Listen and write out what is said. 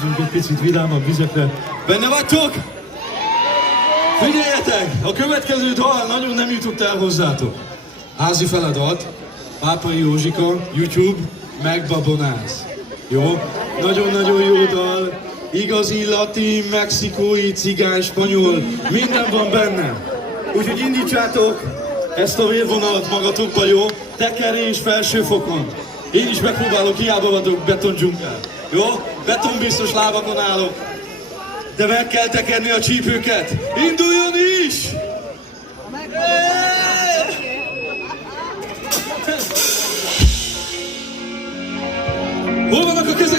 elkezdünk egy picit vidámabb vizekre. Benne vagytok? Figyeljetek! A következő dal nagyon nem jutott el hozzátok. Házi feladat, Pápai Józsika, YouTube, megbabonáz. Jó? Nagyon-nagyon jó dal. Igazi latin, mexikói, cigány, spanyol, minden van benne. Úgyhogy indítsátok ezt a vérvonalat magatokba, jó? Tekerés felső fokon. Én is megpróbálok, hiába vagyok betondzsungel. Jó? Betonbiztos lábakon állok. De meg kell tekerni a csípőket. Induljon is! Hol vannak a kezek?